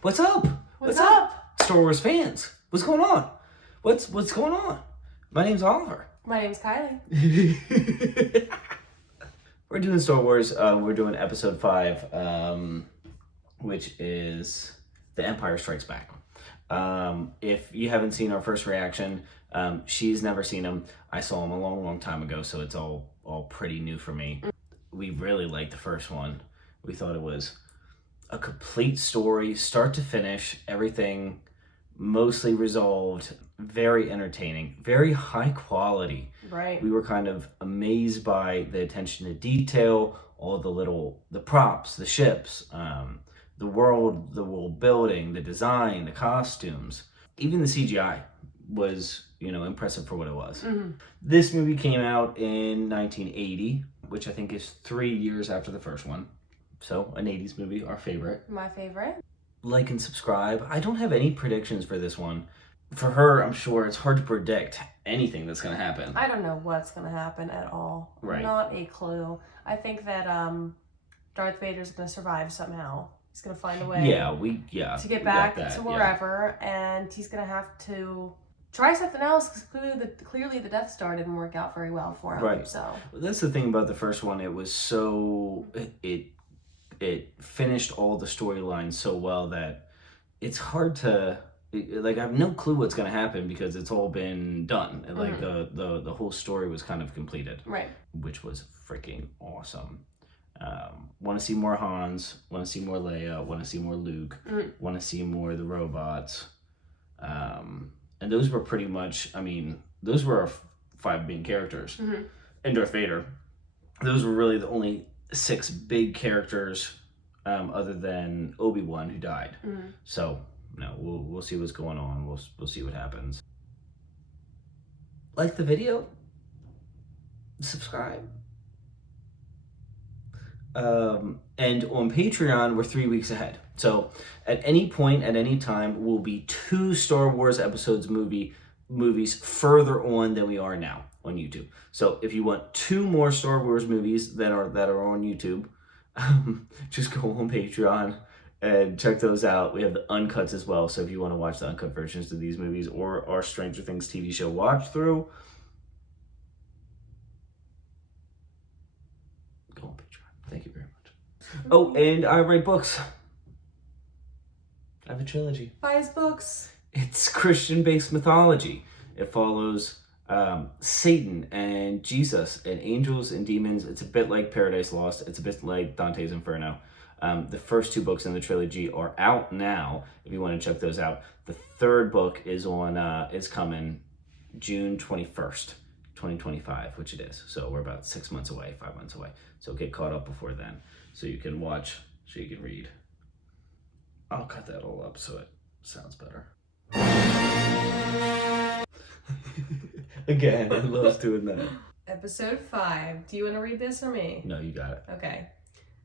What's up? What's up? Star Wars fans. What's going on? What's going on? My name's Oliver. My name's Kylie. We're doing Star Wars. We're doing episode 5, which is The Empire Strikes Back. If you haven't seen our first reaction, she's never seen them. I saw them a long time ago, so it's all pretty new for me. We really liked the first one. We thought it was a complete story, start to finish, everything mostly resolved, very entertaining, very high quality. Right. We were kind of amazed by the attention to detail, all the props, the ships, the world building, the design, the costumes. Even the CGI was, impressive for what it was. Mm-hmm. This movie came out in 1980, which I think is 3 years after the first one. So, an 80s movie, our favorite. My favorite. Like and subscribe. I don't have any predictions for this one. For her, I'm sure it's hard to predict anything that's going to happen. I don't know what's going to happen at all. Right. Not a clue. I think that Darth Vader's going to survive somehow. He's going to find a way to get back to wherever, and he's going to have to try something else because clearly the Death Star didn't work out very well for him. Right. So that's the thing about the first one. It was it finished all the storylines so well that it's hard to I have no clue what's going to happen because it's all been done. And the whole story was kind of completed. Right. Which was freaking awesome. Want to see more Hans, want to see more Leia, want to see more Luke, want to see more of the robots. And those were pretty much, those were our 5 main characters. Mm-hmm. And Darth Vader. Those were really the only 6 big characters other than Obi-Wan, who died. Mm-hmm. So, no, we'll see what's going on. We'll see what happens. Like the video. Subscribe. And on Patreon, we're 3 weeks ahead. So at any point, at any time, we'll be 2 Star Wars movies further on than we are now on YouTube. So if you want 2 more Star Wars movies that are on YouTube, just go on Patreon and check those out. We have the uncuts as well. So if you want to watch the uncut versions of these movies or our Stranger Things TV show watch through, go on Patreon. Thank you very much. Oh, and I write books. I have a trilogy. Buy his books. It's Christian-based mythology. It follows Satan and Jesus and angels and demons. It's a bit like Paradise Lost. It's a bit like Dante's Inferno. The first 2 books in the trilogy are out now, if you want to check those out. The 3rd book is coming June 21st, 2025, which it is. So we're about 6 months away, 5 months away. So get caught up before then, so you can watch, so you can read. I'll cut that all up so it sounds better. Again, I love doing that. Episode 5. Do you want to read this or me? No, you got it. Okay.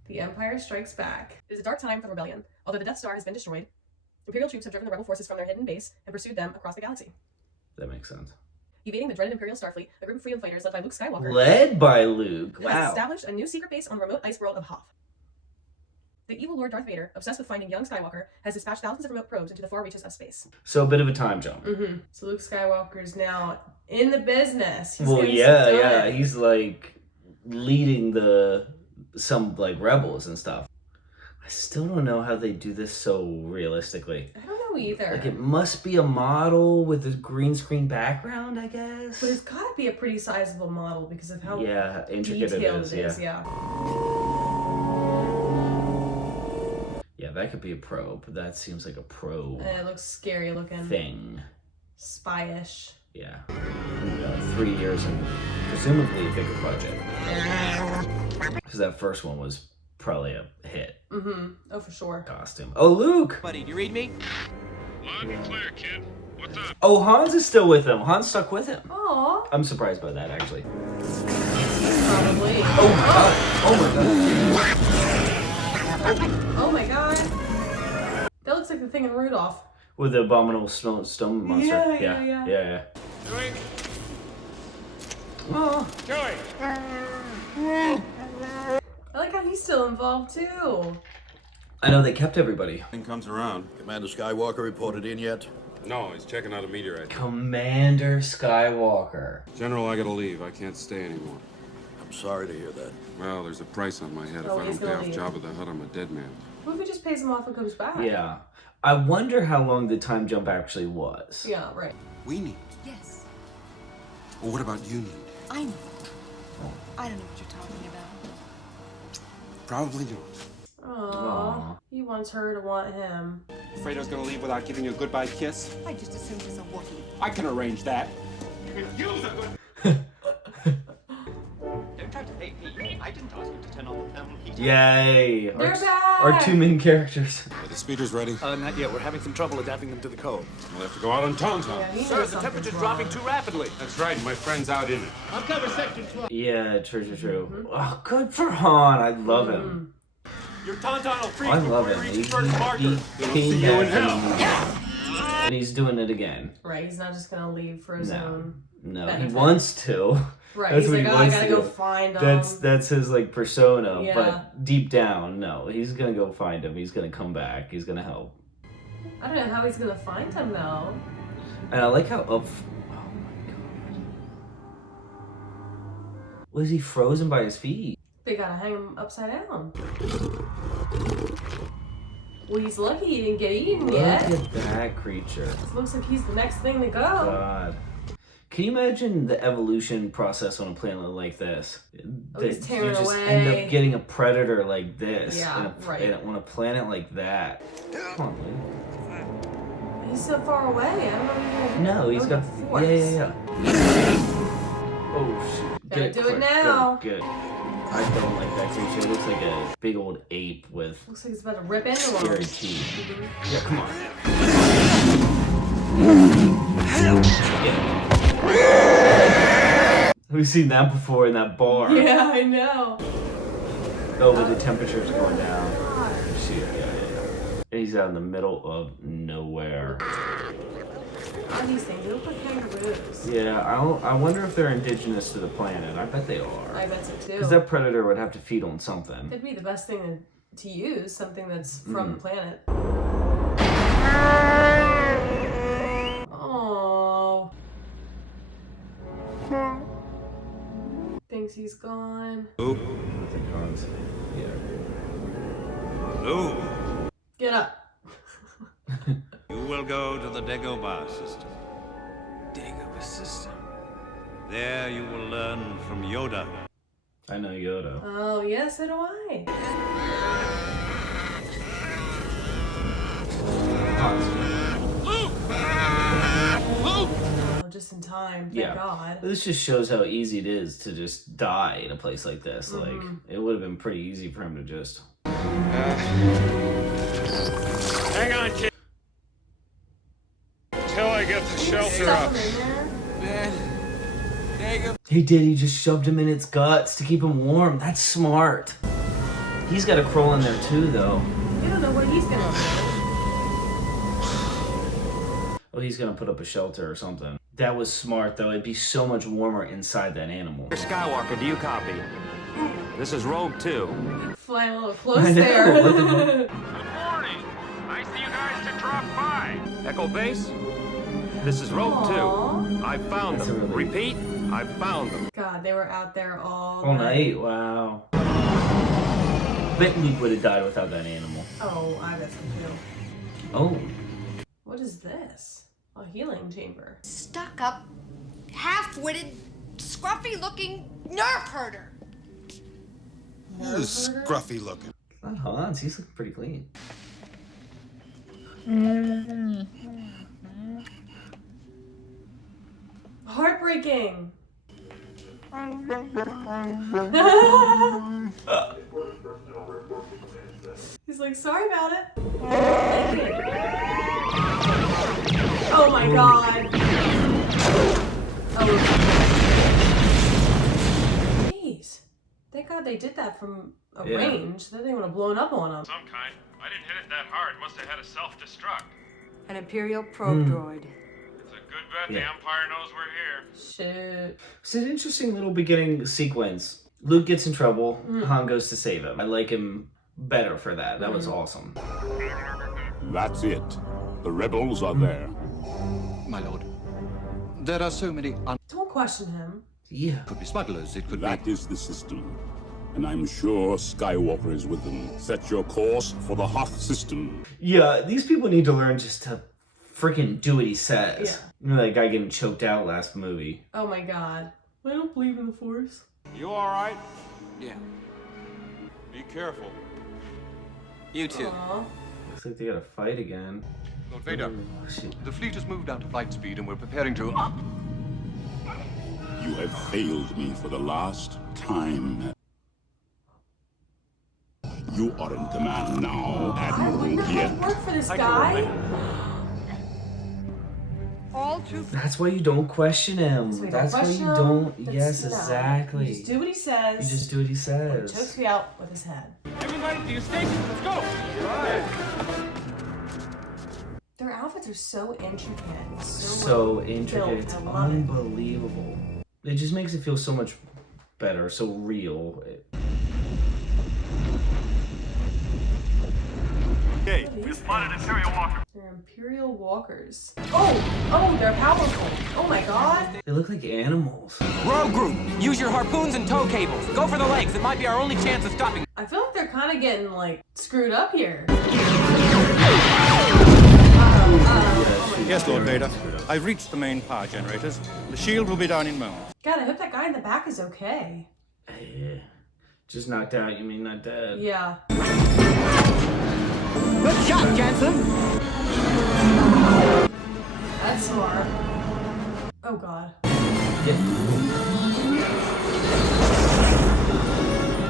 The Empire Strikes Back. It is a dark time for the rebellion. Although the Death Star has been destroyed, Imperial troops have driven the rebel forces from their hidden base and pursued them across the galaxy. That makes sense. Evading the dreaded Imperial Starfleet, a group of freedom fighters led by Luke Skywalker Led by Luke. has Wow. established a new secret base on the remote ice world of Hoth. The evil Lord Darth Vader, obsessed with finding young Skywalker, has dispatched thousands of remote probes into the far reaches of space. So a bit of a time jump. Mm-hmm. So Luke Skywalker is now in the business. He's He's like leading some rebels and stuff. I still don't know how they do this so realistically. I don't know either. Like, it must be a model with a green screen background, I guess. But it's got to be a pretty sizable model because of how intricate detailed it is. Yeah, that could be a probe. That seems like a probe. And it looks scary looking. Thing. Spy-ish. Yeah. 3 years and presumably a bigger budget. Because that first one was probably a hit. Mm-hmm. Oh, for sure. Costume. Oh, Luke! Buddy, do you read me? Loud and clear, kid. What's up? Oh, Hans is still with him. Hans stuck with him. Aww. I'm surprised by that, actually. Probably. Oh, God. Oh, my God. Oh, my God. That looks like the thing in Rudolph. With the abominable stone monster. Yeah. Joey? Oh. Joey! I like how he's still involved, too. I know they kept everybody. Thing comes around. Commander Skywalker reported in yet? No, he's checking out a meteorite. Commander Skywalker. General, I gotta leave. I can't stay anymore. I'm sorry to hear that. Well, there's a price on my head. If I don't pay off Jabba the Hutt, I'm a dead man. What if he just pays him off and comes back? Yeah. I wonder how long the time jump actually was. Yeah, right. We need. Yes, Well, what about you need? I know. I don't know what you're talking about. Probably not. Aww. He wants her to want him. Fredo's gonna leave without giving you a goodbye kiss? I just assumed he's a Wookiee. I can arrange that. You can use a good... Don't try to hate me. I didn't ask you to turn on the thermal heater. Yay! They're back! Our two main characters. Are the speeders ready? Not yet. We're having some trouble adapting them to the code. We'll have to go out on Tauntaun. Yeah, he Sir, knows the something's temperature's wrong. dropping too rapidly. That's right, my friend's out in it. I'll cover section 12. Yeah, true. Oh, good for Han. I love him. Your Tauntaun will freeze I love before him. you reach the first marker. He came back and he's doing it again. Right, he's not just gonna leave for his own. No, benefit. he wants to. Right, That's he's what like, he oh, I wants gotta to go do. find him. That's his like persona, Yeah. but deep down, no, he's gonna go find him. He's gonna come back. He's gonna help. I don't know how he's gonna find him though. And I like how up. Oh my god, was he frozen by his feet? They gotta hang him upside down. Well, he's lucky he didn't get eaten yet. Look at that creature. It looks like he's the next thing to go. God. Can you imagine the evolution process on a planet like this? Oh, he's That tearing you just away. end up getting a predator like this. Yeah, right. On a planet like that. Come on, Luke. He's so far away. I don't know if he's No, he's got. force. Yeah. Oh shoot! Gotta Get do it quick, now. Good. I don't like that creature. It looks like a big old ape with Looks like it's about to rip into him. scary teeth. Yeah, come on. We've seen that before in that bar. Yeah, I know. Oh, but the temperature's going down. God. See it, yeah. And he's out in the middle of nowhere. All these things, they look like kangaroos. Yeah, I wonder if they're indigenous to the planet. I bet they are. I bet so too. Because that predator would have to feed on something. It'd be the best thing to use, something that's from the planet. Oh. Thinks he's gone. Luke. Yeah. Luke. Get up. You will go to the Dagobah system. Dagobah system. There you will learn from Yoda. I know Yoda. Oh, yes, so do I. Oh, just in time, thank God. This just shows how easy it is to just die in a place like this. Like, it would have been pretty easy for him to just... Hang on, kid. Till I get the shelter Stuff up. him in there. He did, he just shoved him in its guts to keep him warm. That's smart. He's got to crawl in there too, though. You don't know what he's gonna do. Oh, he's going to put up a shelter or something. That was smart, though. It'd be so much warmer inside that animal. Skywalker, do you copy? This is Rogue 2. Flying a little close there. Good morning. Nice of you guys to drop by. Echo Base? This is Rogue 2. I found That's a them. relief. Repeat, I found them. God, they were out there all Night? Wow. Bet Luke would have died without that animal. Oh, I bet so too. Oh. What is this? A healing chamber. Stuck up, half-witted, scruffy-looking nerf herder. Who's scruffy looking? Not Hans. He's looking pretty clean. Heartbreaking. He's like, sorry about it. Oh my God. Oh. Jeez. Thank God they did that from a range. Then they would have blown up on him. Some kind. I didn't hit it that hard. Must have had a self-destruct. An Imperial probe droid. It's a good bet the Empire knows we're here. Shit. It's an interesting little beginning sequence. Luke gets in trouble. Han goes to save him. I like him better for that. That was awesome. That's it. The rebels are there. My lord, there are so many Don't question him. Yeah. Could be smugglers, it could be... That is the system. And I'm sure Skywalker is with them. Set your course for the Hoth system. Yeah, these people need to learn just to freaking do what he says. Yeah. You know that guy getting choked out last movie. Oh my god. I don't believe in the Force. You alright? Yeah. Be careful. You too. Aww. Looks like they gotta fight again. Lord Vader, Oh, shit. the fleet has moved down to flight speed and we're preparing to... You have failed me for the last time. You are in command now, I Admiral wouldn't have Yet. to work for this guy. All true. That's why you don't question him. That's why you don't. Yes, No. exactly. You just do what he says. You just do what he He says. chokes me out with his head. Everybody to your stations, let's go! Their outfits are so intricate. So intricate. built. It's I love it. unbelievable. It just makes it feel so much better, so real. Okay, we spotted Imperial Walker. They're Imperial walkers. Oh, they're powerful. Oh my god. They look like animals. Rogue group, use your harpoons and tow cables. Go for the legs. It might be our only chance of stopping. I feel like they're kind of getting like screwed up here. Yes, Lord Vader. I've reached the main power generators. The shield will be down in moments. God, I hope that guy in the back is okay. Just knocked out, you mean not dead? Yeah. Good shot, Jansen. That's smart. Oh god.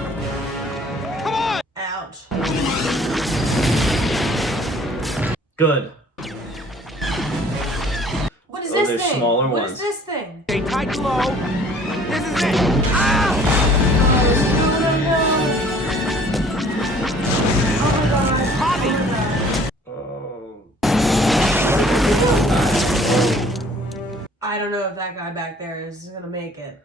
Come on! Ouch. Good. What is this there's thing? smaller What ones. is this thing? Stay tight and low. This is it. Ow! Hobby. I don't know if that guy back there is gonna make it.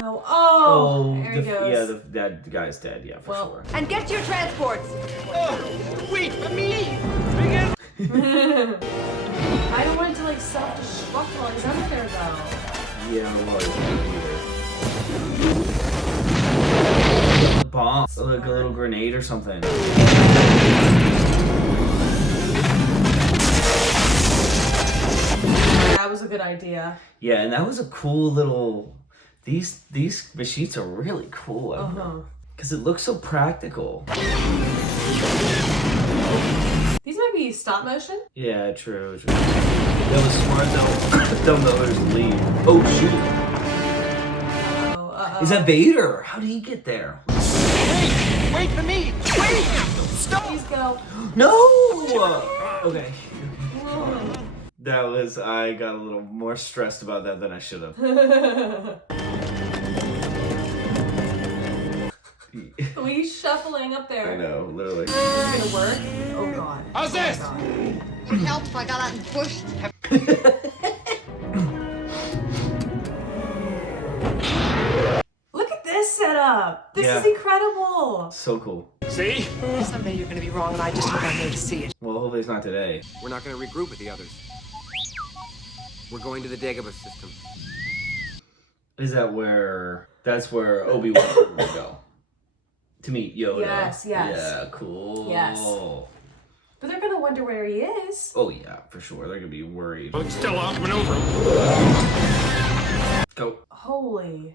No. Oh, there he goes. Yeah, that guy's dead. Yeah, for sure. And get your transports. Oh, wait for me! I don't want it to like self-destruct while he's under there though. Yeah, well, either. Bomb, like a little grenade or something. That was a good idea. Yeah, and that was a cool little. These machines are really cool. Because it looks so practical. These might be stop motion. Yeah, true. That was smart though. Don't let others leave. Oh shoot! Is that Vader? How did he get there? Wait for me! Wait! Stop! Please go. No! Okay. That was, I got a little more stressed about that than I should have. The way he's shuffling up there. I know, literally. Is it gonna work? Oh god. How's this? Would help if I got out and pushed. Look at this setup. This Yeah. is incredible. So cool. See? Someday you're gonna be wrong, and I just hope I'm there to see it. Well, hopefully it's not today. We're not going to regroup with the others. We're going to the Dagobah system. Is that where, that's where Obi-Wan will go? To meet Yoda. Yes. Yeah, cool. Yes. But they're gonna wonder where he is. Oh yeah, for sure. They're gonna be worried. Hold still, I'm coming over. Go. Holy.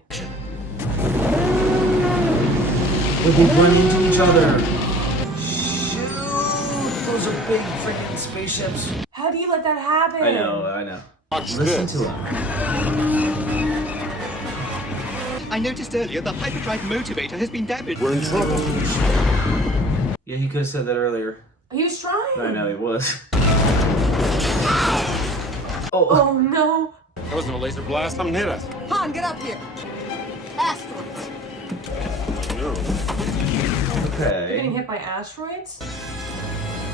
Would they run into each other? Shoot! Those are big freaking spaceships. How do you let that happen? I know. Watch Listen this. to him. I noticed earlier the hyperdrive motivator has been damaged. We're in trouble. Yeah, he could have said that earlier. He was trying. I know he was. Oh no. That wasn't a laser blast, something hit us. Han, get up here. Asteroids. You're getting Okay. hit by asteroids?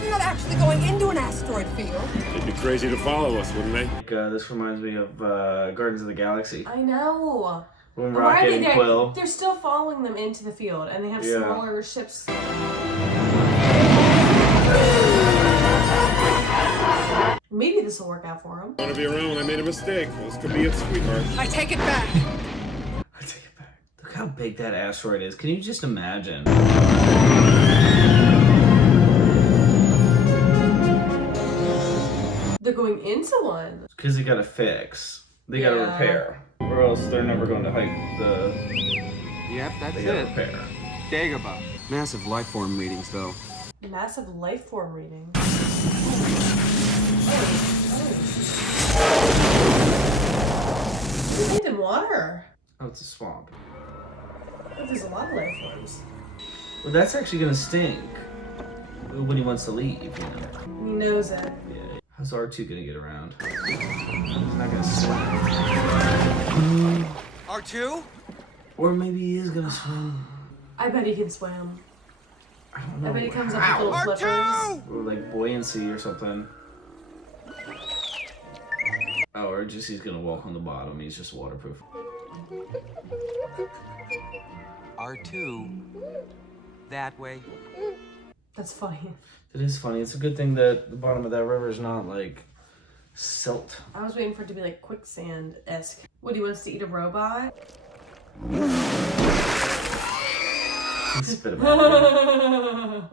We're not actually going into an asteroid field. They'd be crazy to follow us, wouldn't they? This reminds me of Guardians of the Galaxy. I know. When Rocket and Quill. They're still following them into the field, and they have smaller ships. Maybe this will work out for him. I want to be around when I made a mistake. This could be it, sweetheart. I take it back. I take it back. Look how big that asteroid is. Can you just imagine? They're going into one. Because they gotta fix. They gotta repair. Or else they're never going to hike the... Yep, that's they it. gotta repair. Dagobah. Massive life form readings, though. Massive life form reading. It's made in water. Oh, it's a swamp. Oh, there's a lot of life forms. Well, that's actually gonna stink when he wants to leave, you know. He knows it. Yeah. How's R2 gonna get around? He's not gonna swim. R2? Or maybe he is gonna swim. I bet he can swim. I don't know. I bet he comes up with little flippers. Or like buoyancy or something. Oh, or just he's gonna walk on the bottom. He's just waterproof. R2. That way. That's funny. It is funny. It's a good thing that the bottom of that river is not like silt. I was waiting for it to be like quicksand-esque. What, he wants to eat a robot? He spit him out.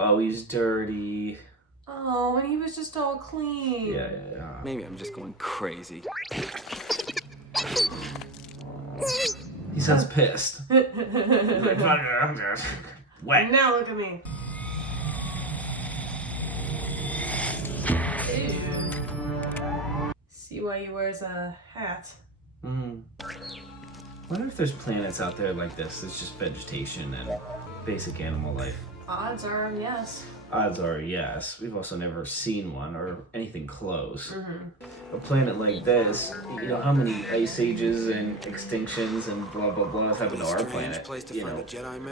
Oh, he's dirty. Oh, and he was just all clean. Yeah. Maybe I'm just going crazy. He sounds pissed. He's like, wet. Now look at me. Ew. See why he wears a hat. I wonder if there's planets out there like this. It's just vegetation and basic animal life. Odds are yes. Odds are yes. We've also never seen one or anything close. A planet like this, you know how many ice ages and extinctions and blah blah blah has happened to our planet. You know,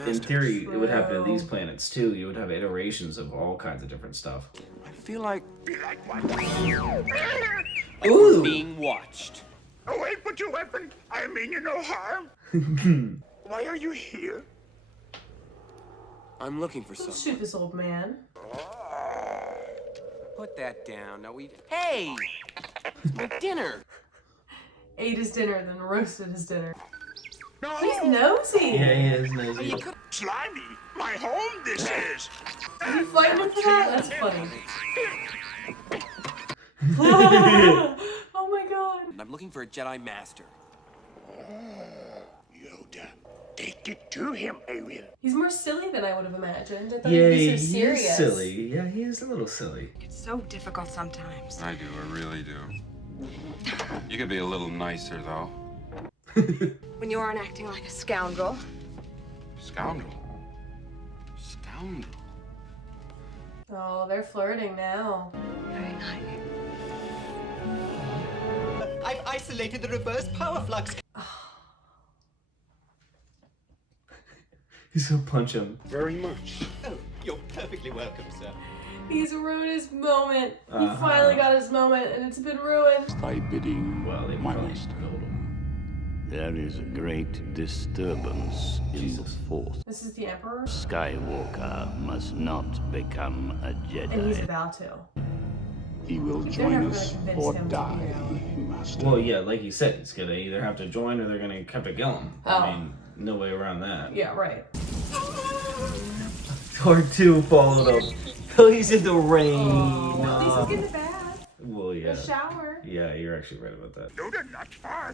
in theory, it would happen to these planets too. You would have iterations of all kinds of different stuff. I feel like what? Ooh. being watched. Oh, wait, put your weapon. I mean you no harm. Why are you here? I'm looking for Don't something. shoot this old man. Put that down. Now we. Hey! It's my dinner. Ate his dinner, then roasted his dinner. No. He's nosy. Yeah, he is nosy. Slimy. My home this is. Are you fighting him for that? That's funny. Oh my god. I'm looking for a Jedi Master. Yoda. Take it to him, Ariel. He's more silly than I would have imagined. I thought Yeah, he'd be he so serious. is silly. Yeah, he is a little silly. It's so difficult sometimes. I do, I really do. You could be a little nicer, though. When you aren't acting like a scoundrel. Scoundrel? Scoundrel? Oh, they're flirting now. I've isolated the reverse power flux. He's gonna punch him. Very much. Oh, you're perfectly welcome, sir. He's ruined his moment. He finally got his moment, and it's been ruined. By bidding my master. There is a great disturbance in the Force. This is the Emperor? Skywalker must not become a Jedi. And he's about to. He will join us or die, Master. Well, yeah, like you said, he's gonna either have to join or they're gonna have to kill him. Oh. I mean, no way around that. Yeah, right. R2 followed him. Oh, he's in the rain. Oh, at least he's getting a bath. Well, yeah. A shower. Yeah, you're actually right about that. Yoda, not far.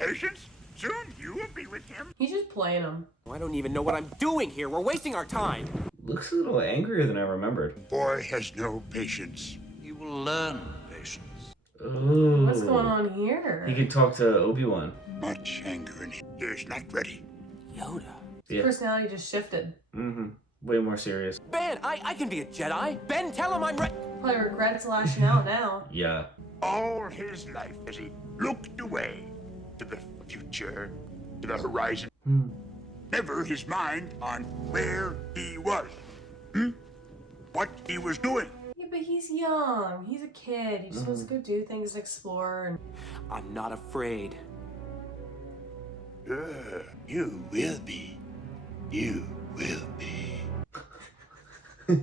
Patience. Soon you will be with him. He's just playing him. I don't even know what I'm doing here. We're wasting our time. Looks a little angrier than I remembered. Boy has no patience. You will learn patience. Oh. What's going on here? He can talk to Obi-Wan. Much anger in him. He is not ready. Yoda. His personality just shifted. Way more serious. Ben, I can be a Jedi. Ben, tell him I'm ready. Probably regrets lashing out now. Yeah. All his life as he looked away to the future, to the horizon. Never his mind on where he was. what he was doing. Yeah, but he's young. He's a kid. He just wants to go do things and explore. And... I'm not afraid. You will be. You will be. I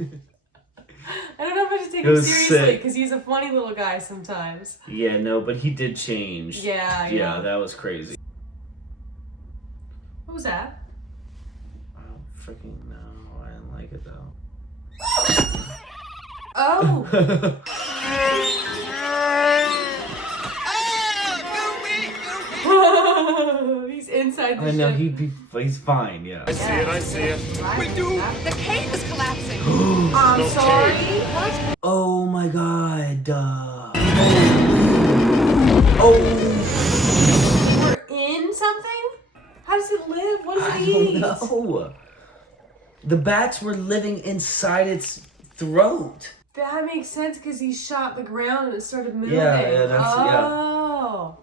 don't know if I should take him seriously because he's a funny little guy sometimes. Yeah, no, but he did change. Yeah, yeah. That was crazy. What was that? I don't freaking know. I didn't like it though. Oh! He's inside the ship. I know, he's fine, yeah. I see it. We do. The cave is collapsing. I'm sorry. What? Oh my god. We're in something? How does it live? What does it eat? I don't know. The bats were living inside its throat. That makes sense because he shot the ground and it started moving. Yeah, that's oh.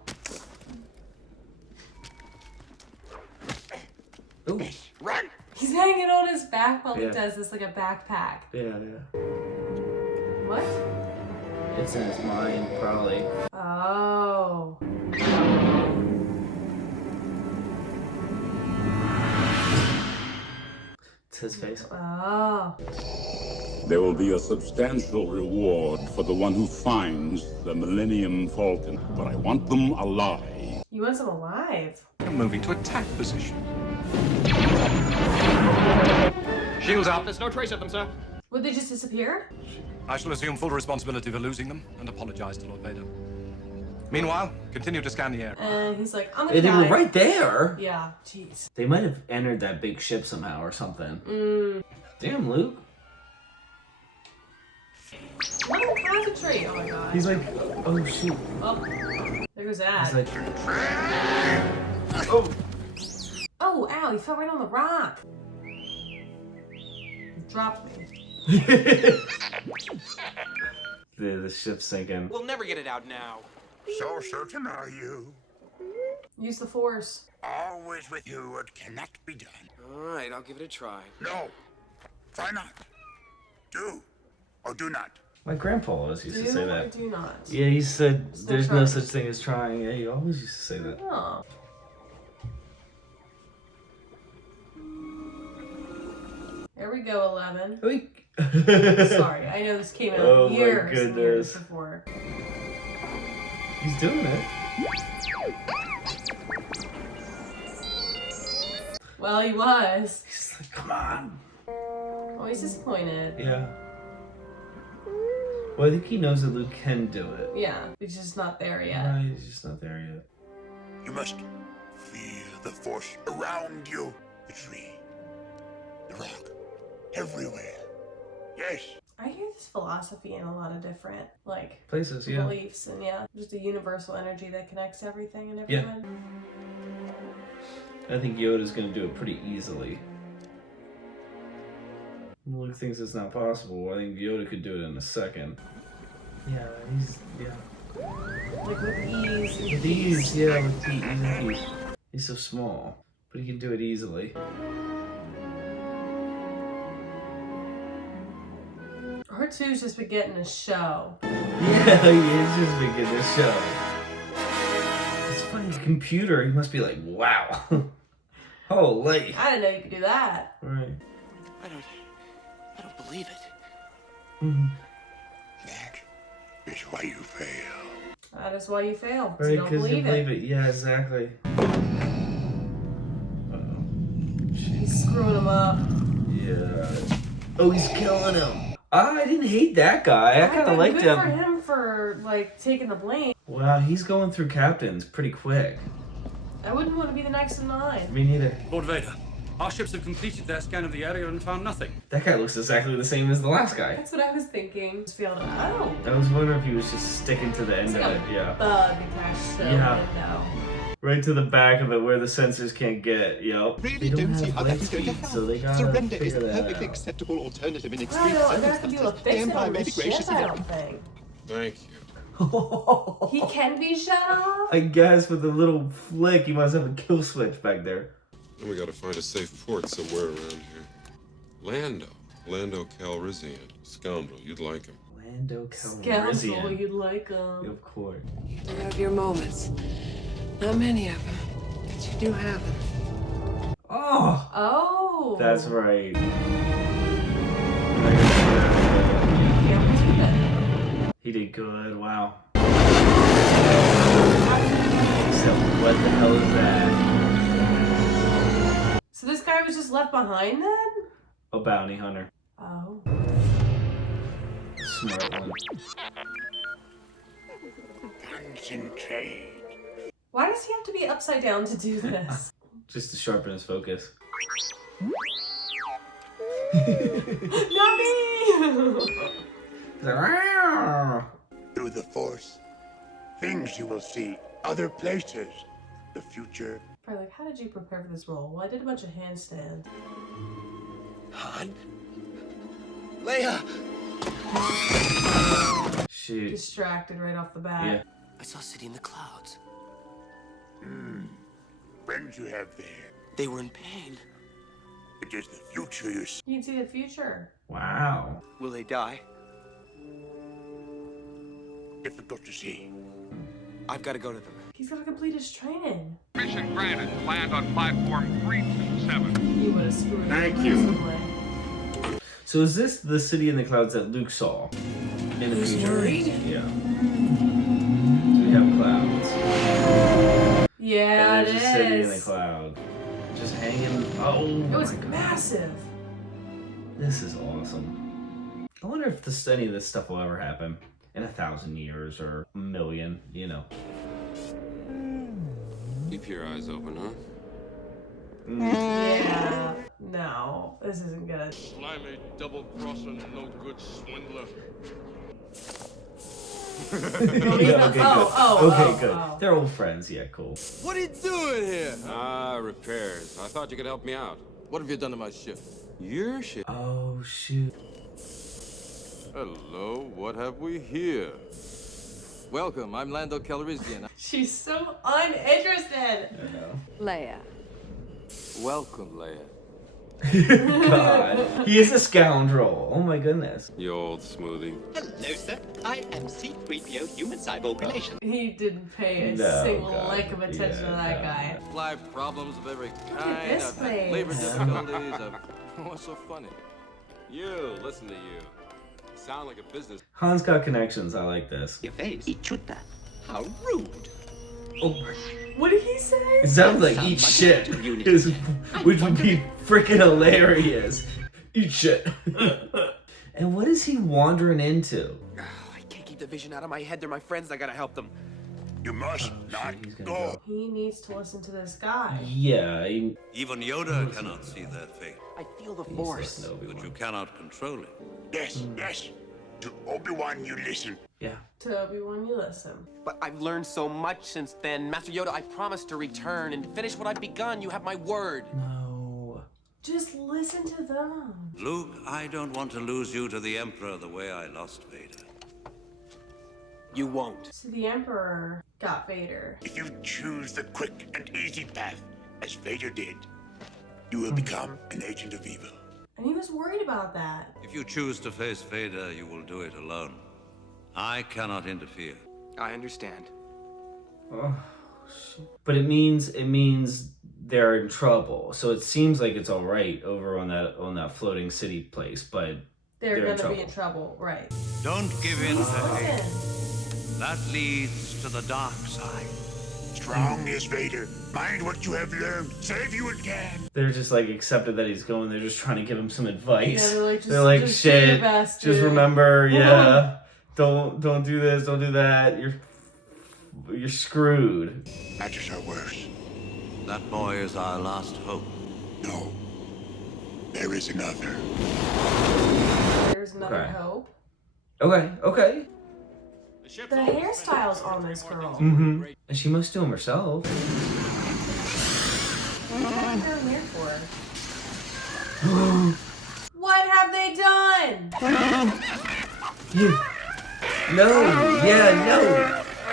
Ooh. Run! He's hanging on his back while he does this like a backpack. Yeah. What? It's in his mind, probably. Oh. It's his face. Oh. There will be a substantial reward for the one who finds the Millennium Falcon, but I want them alive. You want them alive? I'm moving to attack position. Shields out. There's no trace of them, sir. Would they just disappear? I shall assume full responsibility for losing them and apologize to Lord Vader. Meanwhile, continue to scan the area. And he's like, I'm gonna They die. were right there. Yeah, jeez. They might have entered that big ship somehow or something. Damn, Luke. Let him concentrate. Oh my god. He's like, oh shoot. Oh, there goes that. He's like, oh. Oh, ow, he fell right on the rock. He dropped me. The ship's sinking. We'll never get it out now. So certain are you? Use the force. Always with you, what cannot be done. All right, I'll give it a try. No. Try not. Do or do not. My grandpa always used to say Do or that. do not. Yeah, he said Still there's trying. no such thing as trying. Yeah, he always used to say that. Oh. There we go, 11. Sorry, I know this came out years and years before. He's doing it. Well, he was. He's like, come on. Oh, he's disappointed. Yeah. Well, I think he knows that Luke can do it. Yeah, he's just not there yet. Right, he's just not there yet. You must feel the force around you. The tree, the rock, everywhere. Yes. I hear this philosophy in a lot of different, like, places, yeah. beliefs, and just a universal energy that connects everything and everyone. Yeah. I think Yoda's gonna do it pretty easily. Luke thinks it's not possible. I think Yoda could do it in a second. Yeah, Like with ease. With ease, yeah, with ease. He's so small, but he can do it easily. R2's just been getting a show. Yeah, he's just been getting a show. It's funny, the computer, he must be like, wow. Holy. I didn't know you could do that. Right. I don't believe it. That is why you fail. That is why you fail. Right, You don't believe it. Yeah, exactly. Uh-oh. He's screwing him up. Yeah. Oh, he's killing him. I didn't hate that guy. I kind of liked him. Good for him for, like, taking the blame. Wow, he's going through captains pretty quick. I wouldn't want to be the next in line. Me neither. Lord Vader, our ships have completed their scan of the area and found nothing. That guy looks exactly the same as the last guy. That's what I was thinking. Just feel I was wondering if he was just sticking to the end of it. Yeah. Bug attached to the window. Right to the back of it where the sensors can't get. Yep. Really don't see how that is going to happen. So they gotta Surrender is a figure that perfectly out. acceptable alternative in I extreme don't know. They're not going to be able to circumstances. fix it Empire on may the be ship, gracious I in don't think. Thank you. He can be shut off? I guess with a little flick, he must have a kill switch back there. We gotta find a safe port somewhere around here. Lando. Lando Calrissian. Scoundrel, you'd like him. Lando Calrissian. Scoundrel, you'd like him. Of course. You have your moments. Not many of them, but you do have them. Oh! Oh! That's right. He did good, wow. Except what the hell is that? So this guy was just left behind then? A bounty hunter. Oh. Smart one. Concentrate. Why does he have to be upside down to do this? Just to sharpen his focus. Not me! Through the Force, things you will see, other places, the future. Probably like, how did you prepare for this role? Well, I did a bunch of handstands. Han? Leia! Shoot. Distracted right off the bat. Yeah. I saw a city in the clouds. Friends you have there. They were in pain. It is the future you see. You can see the future. Wow. Will they die? Difficult to see. I've got to go to them. He's got to complete his training. Mission granted. Land on platform 327. You would have screwed him. Thank you. So is this the city in the clouds that Luke saw in the future? Worried? Yeah. So we have clouds. Yeah, and it there's is. a city in the cloud. Just hanging. Oh, it was my God. massive. This is awesome. I wonder if any of this stuff will ever happen in 1,000 years or a million, you know. Keep your eyes open, huh? Yeah. No, this isn't good. Slimy, double-crossing, no good swindler. Okay, good. They're old friends. Yeah, cool. What are you doing here? Repairs. I thought you could help me out. What have you done to my ship? Your ship? Oh, shoot. Hello, what have we here? Welcome, I'm Lando Calrissian. She's so uninterested. I know. Leia. Welcome, Leia. God, he is a scoundrel. Oh my goodness. You old smoothie. Hello, sir. I am C-3PO Human Cyborg Relation. He didn't pay a single lick of attention to that guy. Life problems of every Look kind. at this I've had labor place. difficulties. What's so funny? You, listen to you. Sound like a business. Han's got connections. I like this. Your face. Ichuta. How rude. Oh, what did he say? it sounds like eat shit, which would be freaking hilarious. Eat shit. And what is he wandering into? I can't keep the vision out of my head. They're my friends. I gotta help them. You must not go. He needs to listen to this guy. Yeah. Even Yoda cannot see that fate. I feel the Force. But you cannot control it. Yes, yes. To Obi-Wan you listen. Yeah. To Obi-Wan you listen. But I've learned so much since then. Master Yoda, I promise to return and finish what I've begun. You have my word. No. Just listen to them. Luke, I don't want to lose you to the Emperor the way I lost Vader. You won't. So the Emperor got Vader. If you choose the quick and easy path, as Vader did, you will become an agent of evil. And he was worried about that. If you choose to face Vader, you will do it alone. I cannot interfere. I understand. Oh, shit. But it means they're in trouble. So it seems like it's all right over on that floating city place, but they're gonna be in trouble, right? Don't give in to hate. That leads to the dark side. Strong is Vader. Mind what you have learned. Save you again. They're just like accepted that he's going. They're just trying to give him some advice. Yeah, they're like just do your shit. best, just dude." remember, yeah. don't do this. Don't do that. You're screwed. Matches are worse. That boy is our last hope. No. There is another. There's another hope. Okay. The hairstyles on this girl. Mm-hmm. And she must do them herself. What have they done here for? What have they done? No.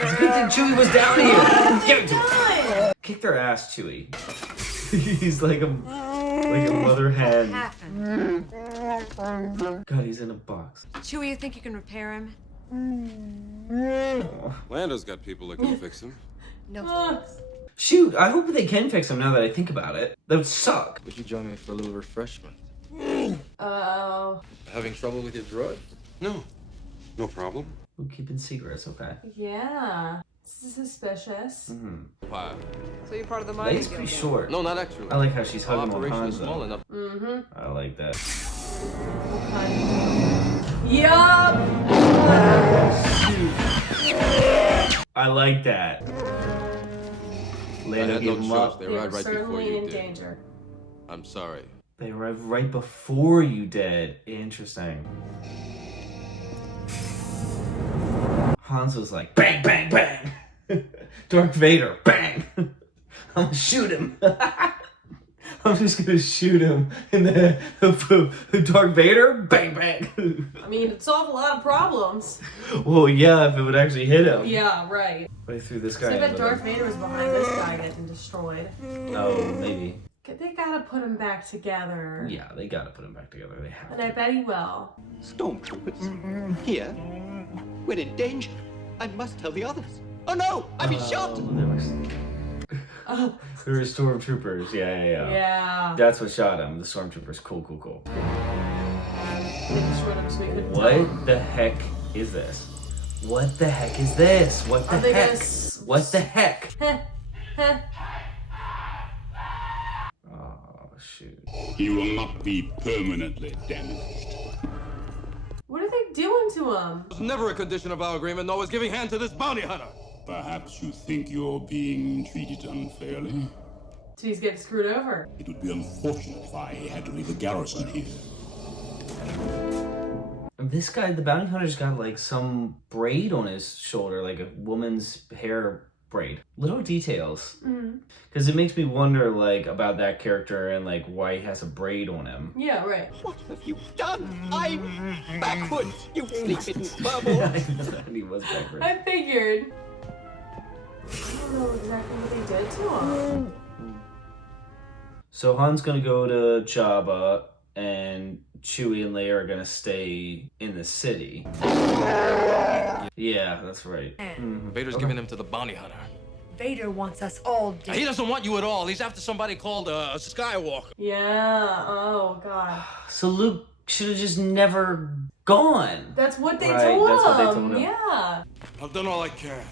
It's a good thing Chewie was down here. Kick their ass, Chewie. He's like a Like a mother hen. Happened? God, he's in a box. Chewie, you think you can repair him? Lando's got people that can fix him. No thanks. Shoot, I hope they can fix him now that I think about it. That would suck. Would you join me for a little refreshment? Oh. Having trouble with your droid? No. No problem. We're keeping secrets, okay. Yeah. This is suspicious. Wow. So you're part of the Legs mining pretty guild. short. No, not actually. I like how she's hugging on Operation Han, is small though. enough. I like that. Yup. I like that. Lando I gave had him no choice. up. They You're arrived right before certainly you in did. danger. I'm sorry. They arrived right before you did. Interesting. Hans was like, bang, bang, bang. Darth Vader, bang. I'm gonna shoot him. I'm just gonna shoot him. And then Darth Vader, bang, bang. I mean, it'd solve a lot of problems. Well, yeah, if it would actually hit him. Yeah, right. They threw this guy So I bet into Darth them. Vader was behind this guy getting destroyed. Oh, maybe. They gotta put him back together. Yeah, they gotta put him back together. They have And I bet he will. Stormtroopers. Here. We're in danger. I must tell the others. Oh no! I've been shot! They were stormtroopers. Yeah. Yeah. That's what shot him. The stormtroopers. Cool. They destroyed him so he couldn't tell. What the heck is this? What the heck is this? What the Are they heck? gonna What the heck? Heh. Oh, shoot. He will not be permanently damaged. What are they doing to him? It was never a condition of our agreement, nor was giving hand to this bounty hunter. Perhaps you think you're being treated unfairly? So he's getting screwed over. It would be unfortunate if I had to leave a garrison here. This guy, the bounty hunter's got like some braid on his shoulder, like a woman's hair braid. Little details. Because it makes me wonder, like, about that character and, like, why he has a braid on him. Yeah, right. What have you done? I'm backwards, you sleeping bubble. I know, and he was backwards. I figured. I don't know exactly what they did to him. So Han's gonna go to Jabba, and Chewie and Leia are gonna stay in the city. Yeah, that's right. Vader's giving him to the bounty hunter. Vader wants us all dead. He doesn't want you at all. He's after somebody called Skywalker. Yeah, oh god. So Luke should have just never gone. That's what they Right, told that's him. what they told him. Yeah. I've done all I can.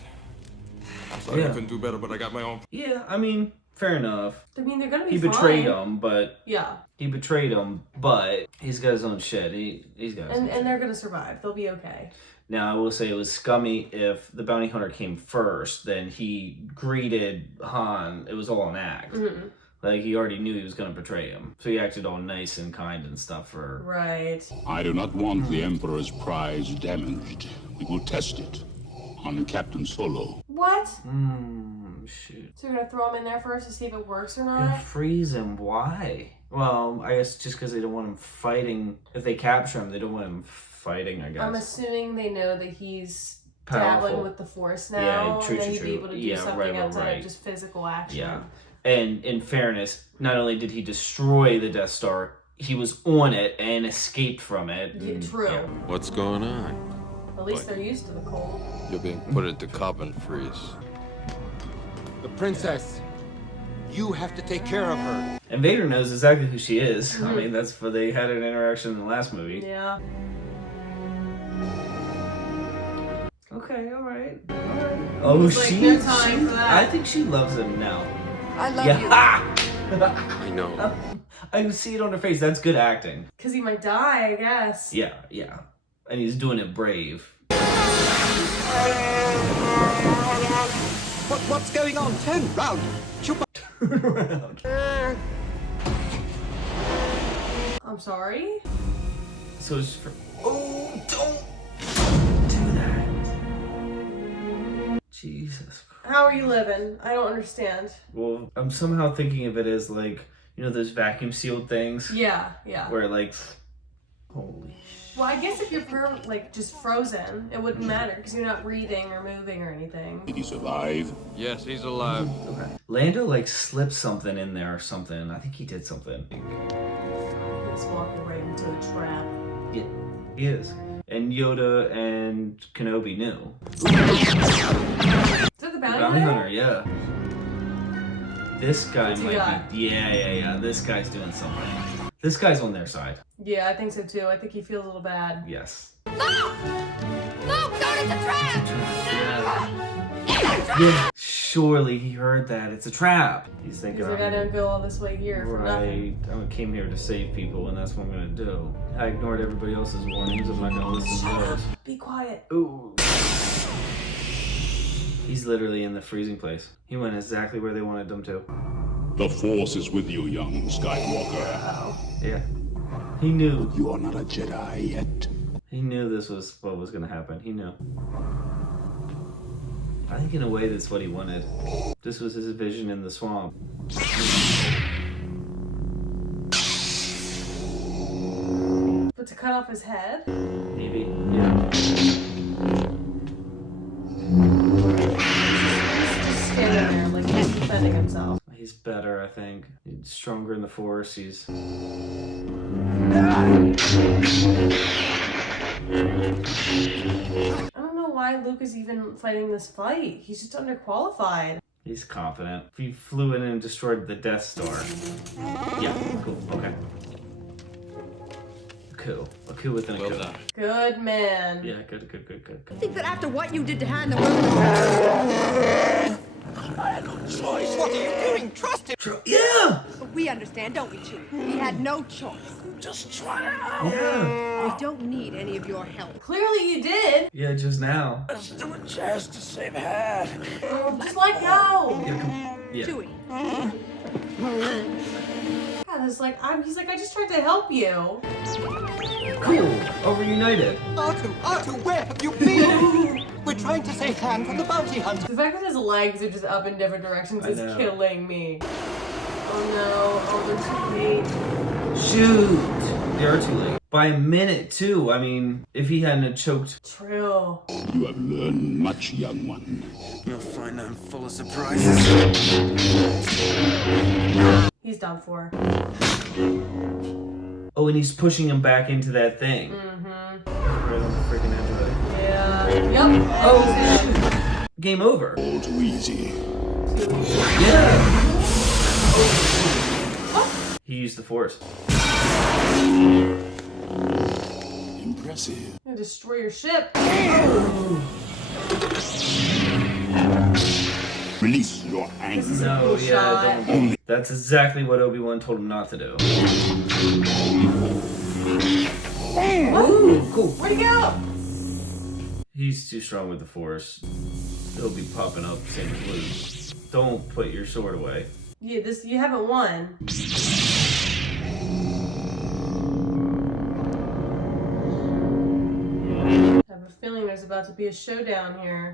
I'm sorry I couldn't do better, but I got my own. Yeah, I mean, fair enough. I mean, they're gonna be He fine. betrayed him, but... Yeah. He betrayed him, but he's got his own shit. He's got his own shit. And they're gonna survive. They'll be okay. Now, I will say it was scummy if the bounty hunter came first, then he greeted Han. It was all an act. Like, he already knew he was going to betray him. So he acted all nice and kind and stuff for... Right. I do not want the Emperor's prize damaged. We will test it on Captain Solo. What? Shoot. So you're gonna throw him in there first to see if it works or Gonna not? freeze him. Why? Well, I guess just because they don't want him fighting. If they capture him, they don't want him fighting, I guess. I'm assuming they know that he's Powerful. dabbling with the Force now. Yeah, true, and then true, he'd true. be able to do Yeah, something right, outside right. of just physical action. Yeah. And in fairness, not only did he destroy the Death Star, he was on it and escaped from it. Yeah, and- true. yeah. What's going on? At least they're used to the cold. You're being put into carbon freeze. The princess. You have to take care of her. And Vader knows exactly who she is. I mean, that's for they had an interaction in the last movie. Yeah. Okay, all right. Oh, It's like no time for that. I think she loves him now. I love Yeah. you. Ha! I know. I can see it on her face. That's good acting. Because he might die, I guess. Yeah. And he's doing it brave. What's going on? Turn round. I'm sorry? So it's for... Oh, don't do that. Jesus Christ. How are you living? I don't understand. Well, I'm somehow thinking of it as like, you know, those vacuum sealed things? Yeah. Where like, holy Well, I guess if you're just frozen, it wouldn't matter because you're not breathing or moving or anything. Did he survive? Yes, he's alive. Okay. Lando like slipped something in there or something. I think he did something. He's walking right into a trap. Yeah, he is. And Yoda and Kenobi knew. Is that the bounty hunter? Yeah. This guy might be. Yeah. This guy's doing something. This guy's on their side. Yeah, I think so too. I think he feels a little bad. Yes. Luke! Luke, don't, it's a trap! Yeah. Surely he heard that. It's a trap. He's thinking. He's like, I didn't go all this way here for nothing. I came here to save people, and that's what I'm gonna do. I ignored everybody else's warnings. I'm not gonna listen to those. Be quiet. Ooh. He's literally in the freezing place. He went exactly where they wanted him to. The Force is with you, young Skywalker. Yeah. He knew. You are not a Jedi yet. He knew this was what was going to happen. He knew. I think in a way that's what he wanted. This was his vision in the swamp. But to cut off his head? Maybe, yeah. He's standing there, like he's defending himself. He's better, I think. He's stronger in the Force. He's... I don't know why Luke is even fighting this fight. He's just underqualified. He's confident. If he flew in and destroyed the Death Star. Yeah, cool. Okay. Cool. A coup within a coup. Done. Good man. Yeah, good. I think that after what you did to Han, the world... I had no choice. What are you doing? Trust him. Yeah! But we understand, don't we, Chewie? He had no choice. Just try it out. Yeah. We don't need any of your help. Clearly you did. Yeah, just now. Let's do a chance to save Han. Just let go. Yeah, come. Yeah. Chewie. God, he's like, I just tried to help you. Cool. We're reunited. R2, where have you been? We're trying to save Han from the bounty hunter. The fact that his legs are just up in different directions is killing me. Oh no. Oh, they're too late. Shoot. They are too late. By a minute, too. I mean, if he hadn't have choked. True. You have learned much, young one. You'll find I'm full of surprises. He's done for. Oh, and he's pushing him back into that thing. Mm-hmm. Right on the freaking edge of it. Yeah. Yep. Oh, shoot. Game over. All too easy. Yeah. He used the Force. Impressive. I'm gonna destroy your ship. Release your anger. No, yeah, don't. That's exactly what Obi-Wan told him not to do. Ooh, cool. Where'd he go? He's too strong with the Force. He'll be popping up St. Luke. Don't put your sword away. Yeah, you haven't won. I have a feeling there's about to be a showdown here.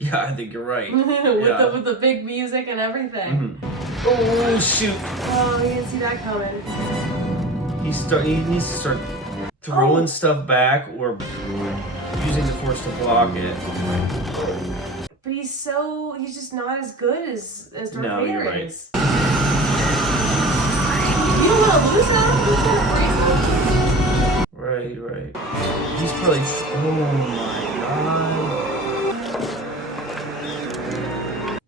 Yeah, I think you're right. with the big music and everything. Mm-hmm. Oh, shoot. Oh, you didn't see that coming. He needs to start throwing stuff back or using the Force to block it. But he's just not as good as Darth Vader you're right. is. You don't want to lose that? Who's gonna break? Right. He's probably... Oh my god.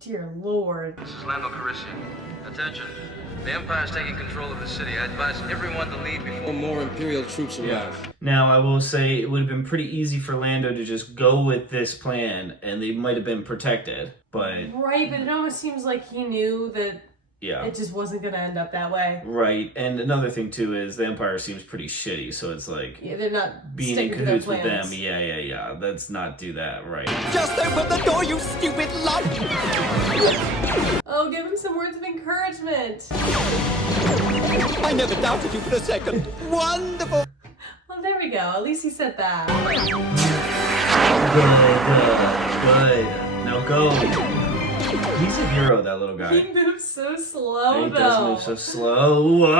Dear Lord. This is Lando Calrissian. Attention. The Empire's taking control of the city. I advise everyone to leave before more Imperial troops arrive. Now, I will say it would have been pretty easy for Lando to just go with this plan, and they might have been protected, but... Right, but it almost seems like he knew that it just wasn't going to end up that way. Right, and another thing, too, is the Empire seems pretty shitty, so it's like... Yeah, they're not being in sticking cahoots to their with them, yeah. Let's not do that, right. Just open the door, you stupid lump! Oh, give him some words of encouragement. I never doubted you for a second. Wonderful! Well, there we go. At least he said that. Good. Now go. He's a hero, that little guy. He moves so slow, He though. does move so slow.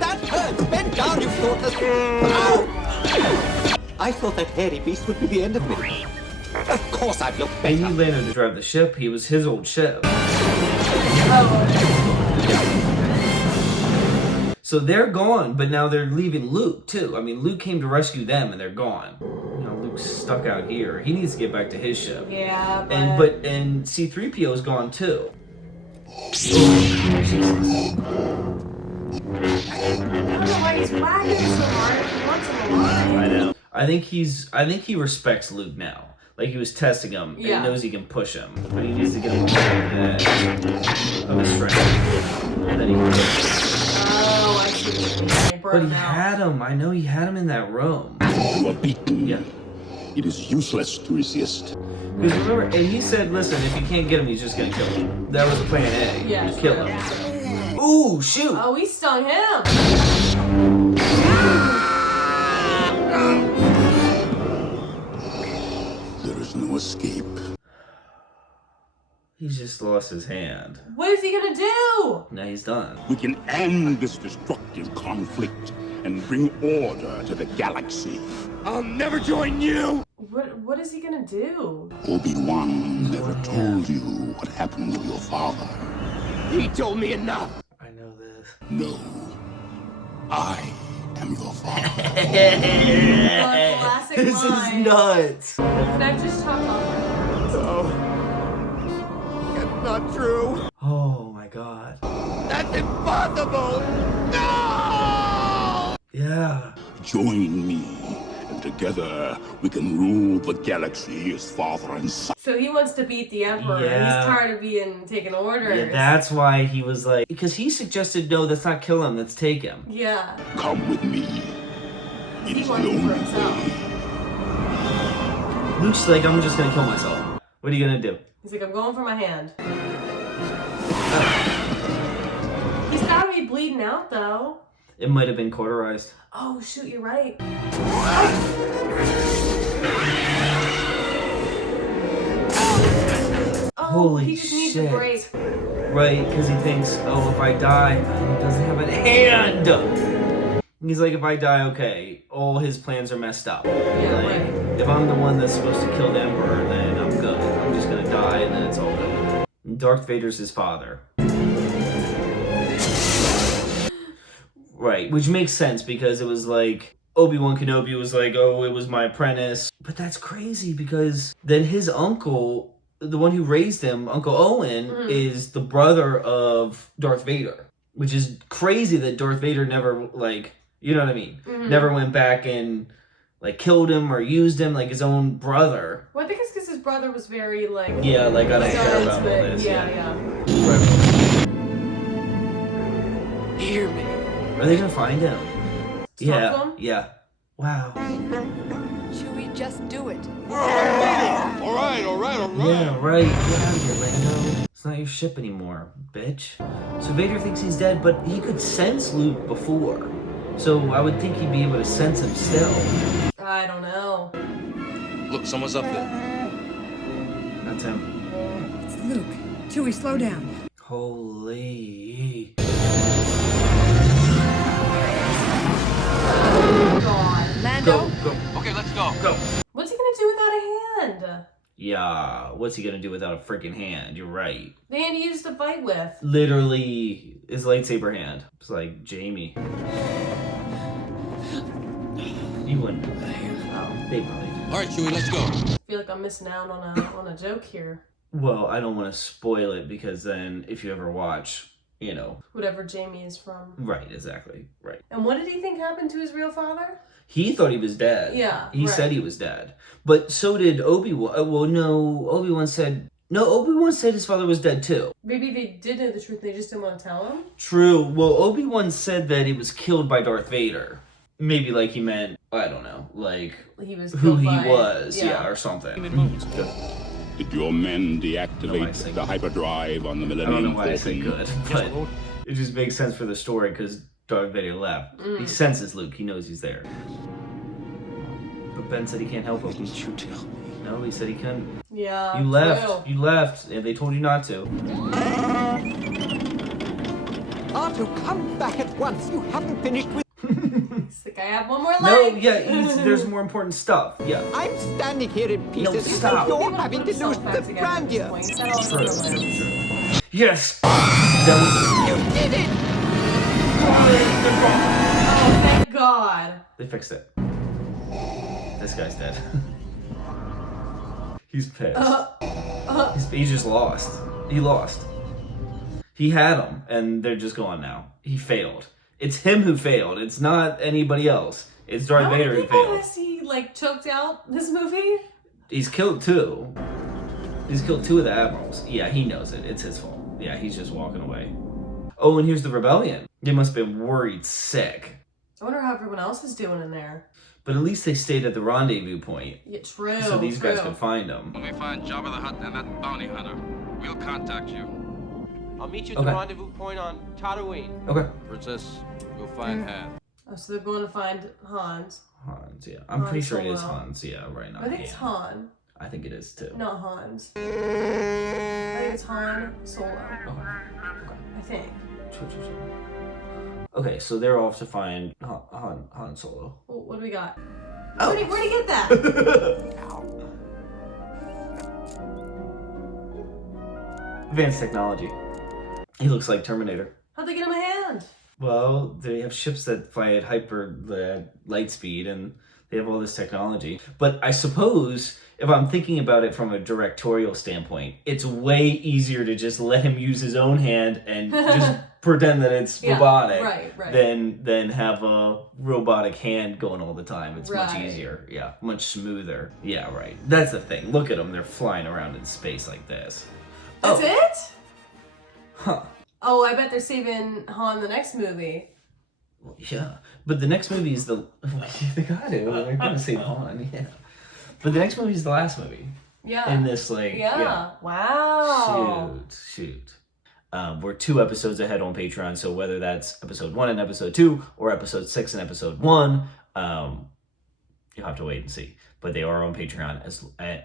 That hurts! Bend down, you thoughtless... Ow! I thought that hairy beast would be the end of me. Of course I've looked better. And he landed to drive the ship. He was his old ship. Oh. So they're gone, but now they're leaving Luke, too. I mean, Luke came to rescue them, and they're gone. You know, Luke's stuck out here. He needs to get back to his ship. Yeah, And C-3PO is gone, too. I don't know why he's wagging so hard. He wants him alive. I know. I think he respects Luke now. Like, he was testing him, and he knows he can push him. But he needs to get him of his strength. And then he can Oh, I see. But he had him. I know he had him in that room. You are beaten. Yeah. It is useless to resist. Because remember, and he said, listen, if you can't get him, he's just gonna kill him. That was plan A. Yeah, to kill him. Ooh, shoot! Oh, he stung him. There is no escape. He's just lost his hand. What is he gonna do? Now he's done. We can end this destructive conflict and bring order to the galaxy. I'll never join you! What is he gonna do? Obi-Wan never told you what happened to your father. He told me enough! I know this. No. I am your father. Classic This line. is nuts. Can I just talk off? Oh. That's not true. Oh my god. That's impossible! No! Yeah. Join me, and together we can rule the galaxy as father and son. So he wants to beat the Emperor. Yeah. He's tired of being taking orders. Yeah, that's why he was like, because he suggested, no, let's not kill him, let's take him. Yeah. Come with me. It is the wants it for only himself. way. Luke's like, I'm just gonna kill myself. What are you gonna do? He's like, I'm going for my hand. He's gotta be bleeding out, though. It might have been cauterized. Oh, shoot, you're right. Oh, Holy he just needs shit. a break. Right, because he thinks, oh, if I die, he doesn't have a hand. He's like, if I die, okay, all his plans are messed up. Yeah, like, right. if I'm the one that's supposed to kill the Emperor, then I'm good. I'm just gonna die, and then it's all good. And Darth Vader's his father. Right, which makes sense, because it was like, Obi-Wan Kenobi was like, oh, it was my apprentice. But that's crazy, because then his uncle, the one who raised him, Uncle Owen, is the brother of Darth Vader. Which is crazy that Darth Vader never, like, you know what I mean? Never went back and, like, killed him or used him like his own brother. Well, I think it's because his brother was very, like... Yeah, like, I don't care about all into it. this. Yeah. Right. Hear me. Are they gonna find him? Talk to him? Yeah. Wow. Should we just do it? All right. Yeah, right. Get out of here, Lando. It's not your ship anymore, bitch. So Vader thinks he's dead, but he could sense Luke before. So I would think he'd be able to sense him still. I don't know. Look, someone's up there. That's him. It's Luke. Chewie, slow down. Holy. Oh, God. Lando? Go. Okay, let's go. Go. What's he gonna do without a hand? Yeah, what's he gonna do without a freaking hand? You're right. The hand he used to fight with. Literally, his lightsaber hand. It's like, Jamie. You wouldn't know that. Oh, they probably do. All right, Chewie, let's go. I feel like I'm missing out on a joke here. Well, I don't want to spoil it, because then if you ever watch, you know. Whatever Jamie is from. Right, exactly. Right. And what did he think happened to his real father? He thought he was dead. Yeah, He right. said he was dead. But so did Obi-Wan. Well, no, Obi-Wan said his father was dead too. Maybe they did know the truth, they just didn't want to tell him? True. Well, Obi-Wan said that he was killed by Darth Vader. Maybe like he meant, I don't know, like He was who killed he by- was, yeah. or something. Did your men deactivate the hyperdrive on the I don't know Millennium why I say Falcon? good, but it just makes sense for the story because Darth Vader left. He senses Luke. He knows he's there. But Ben said he can't help him. Didn't you tell me? No, he said he couldn't. Yeah. You left. True. You left, and they told you not to. Artu, come back at once. You haven't finished with... It's like, I have one more leg. No, yeah, there's more important stuff. Yeah. I'm standing here in pieces. No, stop. You're having to lose the grandeur. True. Yes. That was... You did it. Oh, thank God. They fixed it. This guy's dead. He's pissed. He just lost. He lost. He had him, and they're just gone now. He failed. It's him who failed. It's not anybody else. It's Darth Vader who failed. Has he like choked out this movie? He's killed 2. He's killed 2 of the admirals. Yeah, he knows it. It's his fault. Yeah, he's just walking away. Oh, and here's the rebellion. They must have been worried sick. I wonder how everyone else is doing in there. But at least they stayed at the rendezvous point. Yeah, true. So these guys could find him. When we find Jabba the Hutt and that bounty hunter, we'll contact you. I'll meet you at the rendezvous point on Tatooine. Okay. Princess, we'll find Han. Oh, so they're going to find Hans. Hans, yeah. I'm pretty sure it is Hans, yeah, right now. I think it's Han. I think it is too. Not Hans. I think it's Han Solo. Okay. I think. Okay, so they're off to find Han Solo. Well, what do we got? Oh. Where'd he get that? Advanced technology. He looks like Terminator. How'd they get him a hand? Well, they have ships that fly at hyper light speed, and they have all this technology. But I suppose, if I'm thinking about it from a directorial standpoint, it's way easier to just let him use his own hand and just pretend that it's robotic than have a robotic hand going all the time. It's much easier. Yeah, much smoother. Yeah, right. That's the thing. Look at them. They're flying around in space like this. That's it? Huh. Oh, I bet they're saving Han the next movie. Well, yeah, but the next movie is the... They got it. They're going to save Han, yeah. But the next movie is the last movie. Yeah. In this, like... Yeah. Wow. Shoot. We're 2 episodes ahead on Patreon, so whether that's episode 1 and episode 2, or episode 6 and episode 1, you'll have to wait and see. But they are on Patreon,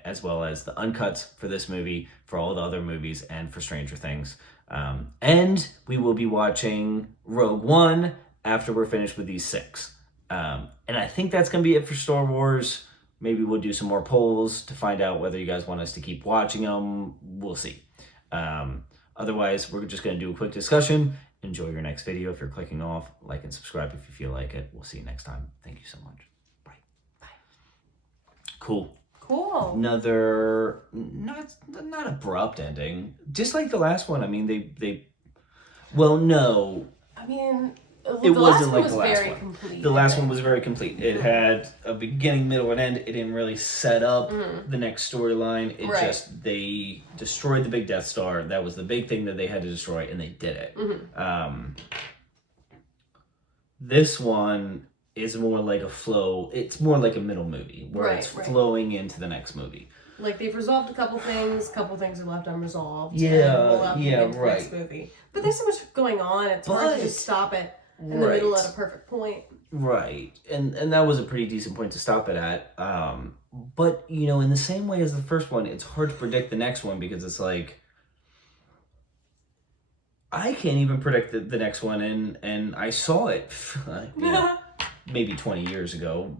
as well as the uncuts for this movie, for all the other movies, and for Stranger Things. And we will be watching Rogue One after we're finished with these 6. And I think that's going to be it for Star Wars. Maybe we'll do some more polls to find out whether you guys want us to keep watching them. We'll see. Otherwise, we're just going to do a quick discussion. Enjoy your next video. If you're clicking off, like and subscribe if you feel like it. We'll see you next time. Thank you so much. Bye. Cool. Another not abrupt ending. Just like the last one. I mean, they well, no. I mean, it wasn't like the last one. Complete, the last one was very complete. It had a beginning, middle, and end. It didn't really set up the next storyline. It just, they destroyed the big Death Star. That was the big thing that they had to destroy, and they did it. This one is more like a flow. It's more like a middle movie where it's flowing into the next movie. Like, they've resolved a couple things are left unresolved. Yeah, and we'll the next movie. But there's so much going on, it's hard to just stop it in the middle at a perfect point. Right. And that was a pretty decent point to stop it at. But, you know, in the same way as the first one, it's hard to predict the next one because it's like, I can't even predict the next one, and I saw it maybe 20 years ago,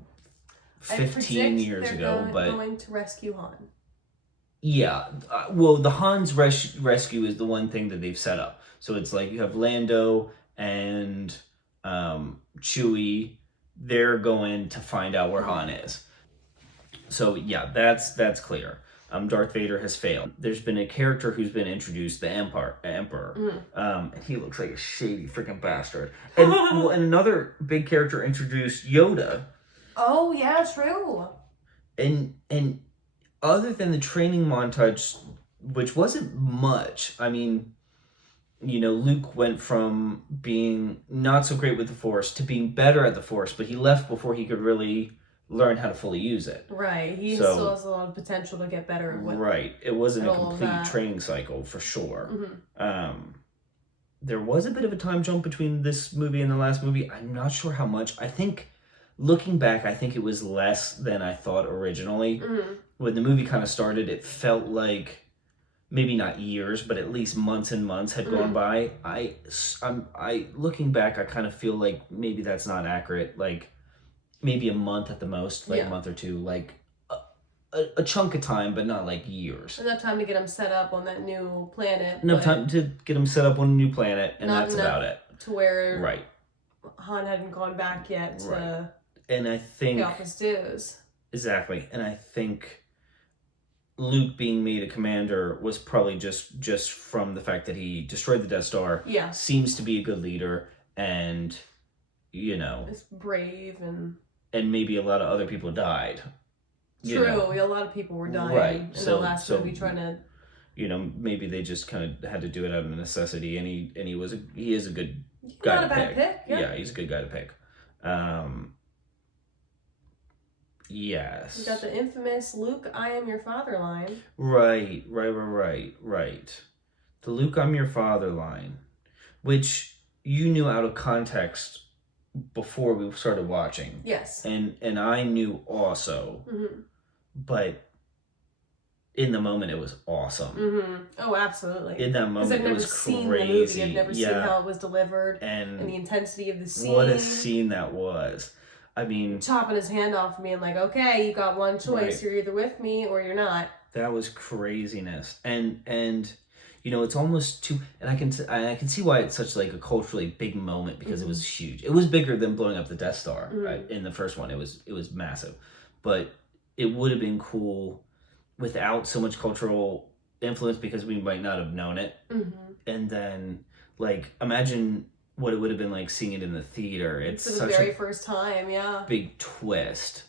15 years ago, but going to rescue Han. Yeah, well, the Han's rescue is the one thing that they've set up. So it's like you have Lando and Chewie. They're going to find out where Han is. So yeah, that's clear. Darth Vader has failed. There's been a character who's been introduced, the Emperor. And he looks like a shady freaking bastard. And, and another big character introduced, Yoda. Oh yeah, true. And other than the training montage, which wasn't much, I mean, you know, Luke went from being not so great with the Force to being better at the Force, but he left before he could really learn how to fully use it. Right. He still has a lot of potential to get better at what. Right. It wasn't a complete training cycle for sure. There was a bit of a time jump between this movie and the last movie. I'm not sure how much. I think looking back, I think it was less than I thought originally. When the movie kind of started, it felt like maybe not years, but at least months and months had gone by. I looking back, I kind of feel like maybe that's not accurate. Like maybe a month at the most, like a month or two, like a chunk of time, but not like years. Enough time to get him set up on that new planet. Enough time to get him set up on a new planet, and that's about it. To where right. Han hadn't gone back yet to and I think pay off his dues. Exactly, and I think Luke being made a commander was probably just from the fact that he destroyed the Death Star. Yeah. Seems to be a good leader, and it's brave and maybe a lot of other people died. True, a lot of people were dying in the last movie trying to. Maybe they just kind of had to do it out of necessity, and he is a good guy not to a bad pick. Yeah, he's a good guy to pick. Yes. You got the infamous Luke, I am your father line. Right. The Luke, I'm your father line, which you knew out of context before we started watching. Yes. And I knew also, but in the moment it was awesome. Oh, absolutely. In that moment it was seen crazy. The movie. I've never seen how it was delivered and the intensity of the scene. What a scene that was. I mean, chopping his hand off and being like, okay, you got one choice. Right. You're either with me or you're not. That was craziness. And it's almost too, and I can see why it's such like a culturally big moment, because it was huge. It was bigger than blowing up the Death Star in the first one. It was massive. But it would have been cool without so much cultural influence, because we might not have known it. And then like imagine what it would have been like seeing it in the theater. It's for the very first time, big twist.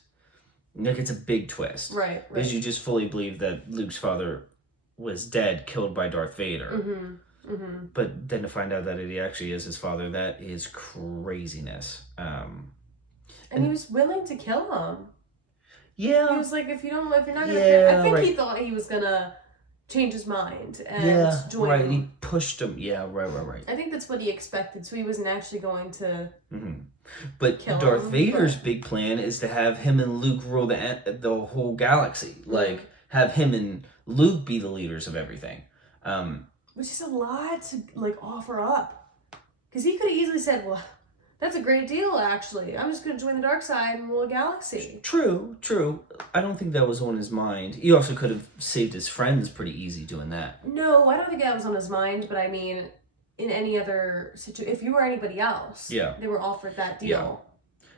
Like it's a big twist, right? Because you just fully believe that Luke's father was dead, killed by Darth Vader. But then to find out that he actually is his father, that is craziness. And he was willing to kill him. Yeah, he was like, if you're not gonna, I think he thought he was gonna change his mind and join him. He pushed him. Yeah, right. I think that's what he expected, so he wasn't actually going to But Darth Vader's big plan is to have him and Luke rule the whole galaxy. Like, have him and Luke be the leaders of everything. Which is a lot to, like, offer up. Because he could have easily said, well, that's a great deal, actually. I'm just going to join the dark side and rule a galaxy. True. I don't think that was on his mind. He also could have saved his friends pretty easy doing that. No, I don't think that was on his mind, but I mean, in any other situation, if you were anybody else, they were offered that deal.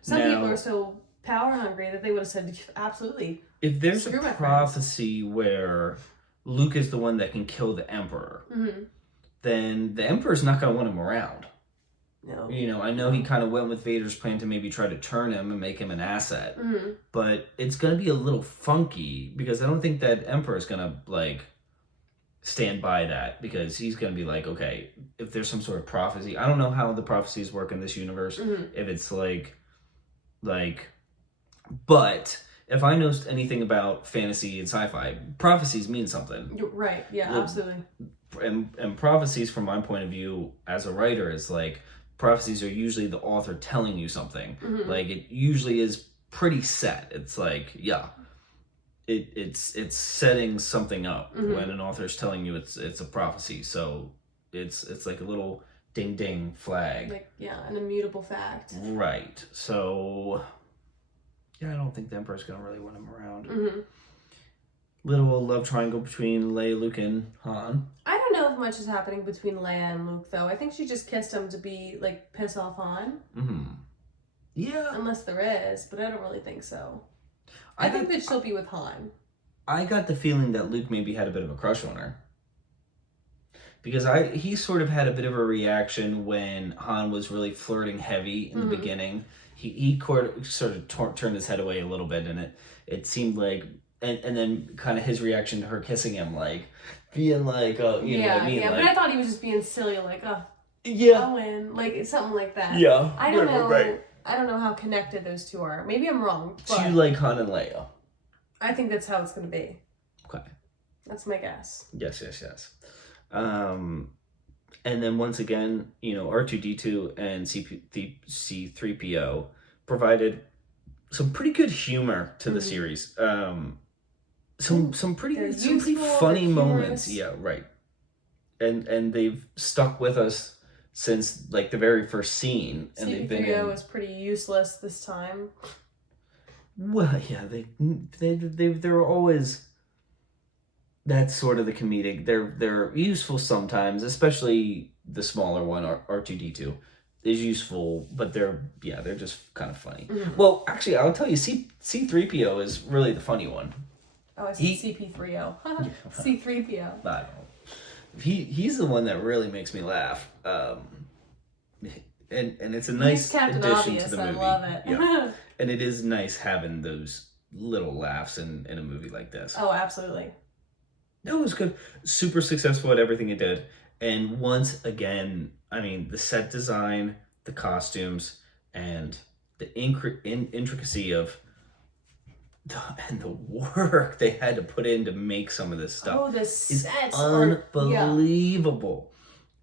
Some people are so power hungry that they would have said, absolutely. If there's a prophecy where Luke is the one that can kill the Emperor, then the Emperor's not going to want him around. No. I know he kind of went with Vader's plan to maybe try to turn him and make him an asset. But it's going to be a little funky, because I don't think that Emperor is going to, like, stand by that, because he's going to be like, okay, if there's some sort of prophecy, I don't know how the prophecies work in this universe, if it's like, but if I know anything about fantasy and sci-fi, prophecies mean something. Right, yeah, absolutely. And prophecies, from my point of view as a writer, is like, prophecies are usually the author telling you something. Like, it usually is pretty set. It's like, it's setting something up when an author's telling you it's a prophecy. So it's like a little ding ding flag. Like, an immutable fact. Right. So I don't think the Emperor's gonna really want him around. Little love triangle between Leia, Luke, and Han. I don't know if much is happening between Leia and Luke, though. I think she just kissed him to be, like, piss off Han. Yeah. Unless there is, but I don't really think so. I think that she'll be with Han. I got the feeling that Luke maybe had a bit of a crush on her. Because he sort of had a bit of a reaction when Han was really flirting heavy in the beginning. He sort of turned his head away a little bit, and it seemed like... And then kind of his reaction to her kissing him, like, being like, oh, you know what I mean? Yeah, like, but I thought he was just being silly, like, oh, yeah, I'll win. Like, something like that. Yeah. I don't know. Right. I don't know how connected those two are. Maybe I'm wrong. Do you like Han and Leia? I think that's how it's going to be. Okay. That's my guess. Yes. And then once again, R2-D2 and C3PO provided pretty good humor to the series. Some pretty funny moments. Yeah, right. And they've stuck with us since like the very first scene. And they've been CP3O was pretty useless this time. Well, yeah, they're always. That's sort of the comedic. They're useful sometimes, especially the smaller one, R2D2, is useful, but they're just kind of funny. Mm-hmm. Well, actually, I'll tell you, C3PO is really the funny one. Oh, I see CP3O. C3PO. I don't know. He's the one that really makes me laugh. And it's a nice addition Obvious, to the movie. I love it. Yeah. And it is nice having those little laughs in a movie like this. Oh, absolutely. It was good. Super successful at everything it did. And once again, I mean, the set design, the costumes, and the intricacy of and the work they had to put in to make some of this stuff. Oh, the sets are unbelievable. Yeah.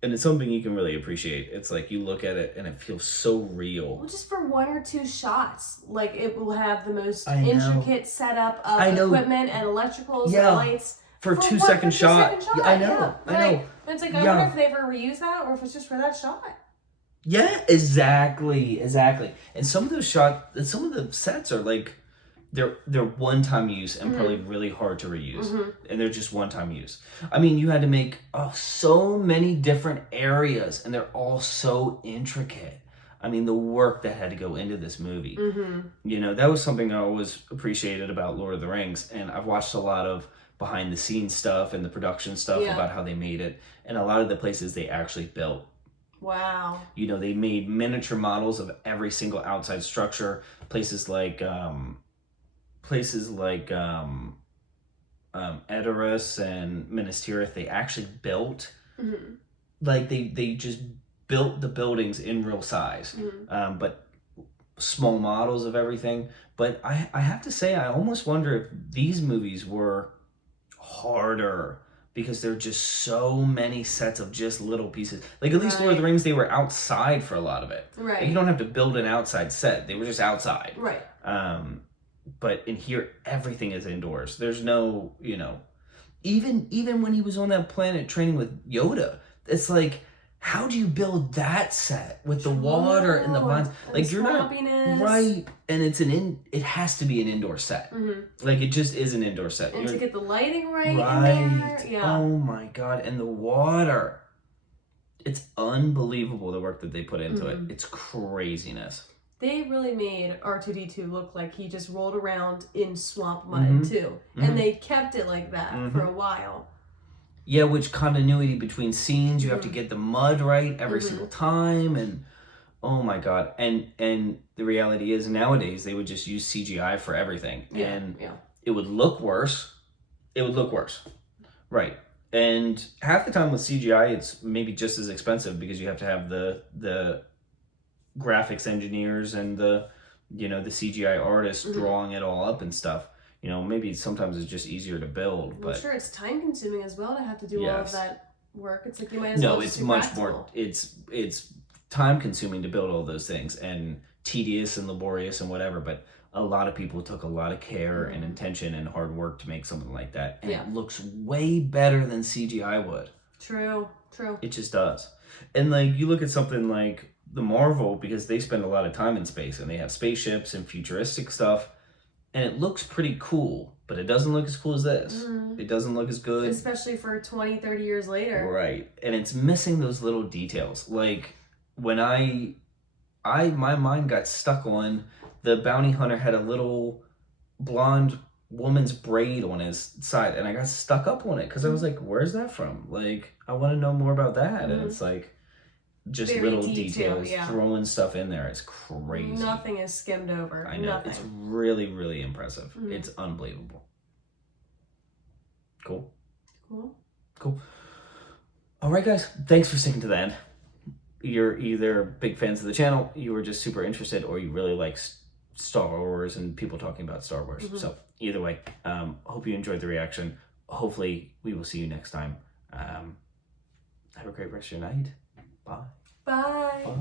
And it's something you can really appreciate. It's like you look at it and it feels so real. Well, just for 1 or 2 shots, like it will have the most intricate setup of equipment and electricals and lights. For a 2-second shot. Yeah, I know. Yeah. I know. It's like, I wonder if they ever reuse that or if it's just for that shot. Yeah, exactly. And some of those shots, some of the sets are like, they're one-time use and probably really hard to reuse. Mm-hmm. And they're just one-time use. I mean, you had to make so many different areas and they're all so intricate. I mean, the work that had to go into this movie. Mm-hmm. You know, that was something I always appreciated about Lord of the Rings. And I've watched a lot of behind-the-scenes stuff and the production stuff about how they made it. And a lot of the places they actually built. Wow. You know, they made miniature models of every single outside structure. Places like Edoras and Minas Tirith, they actually built, like they just built the buildings in real size, but small models of everything. But I have to say, I almost wonder if these movies were harder because there are just so many sets of just little pieces. Like at least Lord of the Rings, they were outside for a lot of it. Right. Like, you don't have to build an outside set. They were just outside. Right. But in here, everything is indoors. There's no, you know, even when he was on that planet training with Yoda, it's like, how do you build that set with the water and the vines? Like you're not right, and it has to be an indoor set. Mm-hmm. Like it just is an indoor set. And to get the lighting right in there, yeah. Oh my god, and the water. It's unbelievable the work that they put into it. It's craziness. They really made R2D2 look like he just rolled around in swamp mud too. And they kept it like that for a while. Yeah, which continuity between scenes, you have to get the mud right every single time, and oh my god. And the reality is nowadays they would just use CGI for everything. And it would look worse. Right. And half the time with CGI it's maybe just as expensive because you have to have the graphics engineers and the CGI artists drawing it all up and stuff. You know, maybe sometimes it's just easier to build. But I'm sure it's time consuming as well to have to do all of that work. It's like you might as well just it's much more. It's time consuming to build all those things and tedious and laborious and whatever. But a lot of people took a lot of care and intention and hard work to make something like that, and it looks way better than CGI would. True. It just does. And like you look at something like the Marvel, because they spend a lot of time in space and they have spaceships and futuristic stuff, and it looks pretty cool, but it doesn't look as cool as this. It doesn't look as good, especially for 20-30 years later, right? And it's missing those little details. Like when my mind got stuck on the bounty hunter had a little blonde woman's braid on his side, and I got stuck up on it because I was like, where's that from? Like I want to know more about that. And it's like just very little details, throwing stuff in there. It's crazy. Nothing is skimmed over. I know. Nothing. It's really, really impressive. It's unbelievable. Cool. All right, guys. Thanks for sticking to the end. You're either big fans of the channel, you were just super interested, or you really like Star Wars and people talking about Star Wars. So either way, hope you enjoyed the reaction. Hopefully we will see you next time. Have a great rest of your night. Bye. Bye.